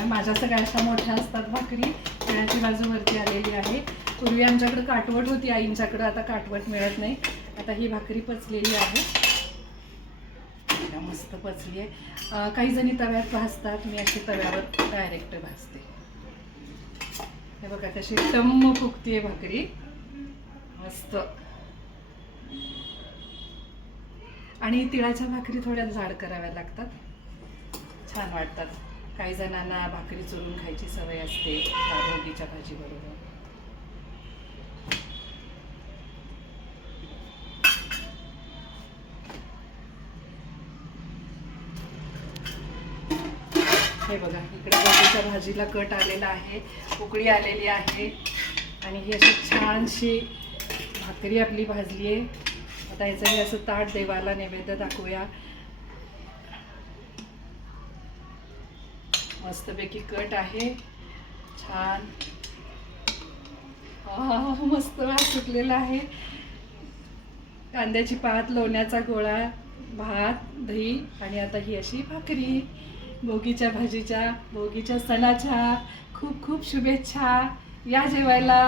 बघा माझ्या सगळ्या अशा मोठ्या असतात भाकरी. त्याची बाजूवरती आलेली आहे. पूर्वी आमच्याकडं काटवट होती. आईंच्याकडं आता काटवट मिळत नाही. आता ही भाकरी पचलेली आहे. मस्त पचली आहे. काही जणी तव्यात भाजतात. मी अशी तव्यावर डायरेक्ट भाजते. हे बघा कशी टम्म आहे भाकरी. मस्त. आणि तिळाच्या भाकरी थोड्या जाड कराव्या लागतात. छान वाटतात. काही जणांना भाकरी चोरून खायची सवय असते भोगीच्या भाजीबरोबर. हे बघा इकडे भोगीच्या भाजीला कट आलेला आहे उकळी आलेली आहे. आणि ही अशी छानशी भाकरी आपली भाजली आहे. आता याचंही असं ताट देवाला नैवेद्य दाखवूया. मस्तपैकी कट आहे. छान. मस्त भात सुटलेला आहे. कांद्याची पात लोण्याचा गोळा भात दही आणि आता ही अशी भाकरी. भोगीच्या भाजीच्या भोगीच्या सणाच्या खूप खूप शुभेच्छा. या जेवायला.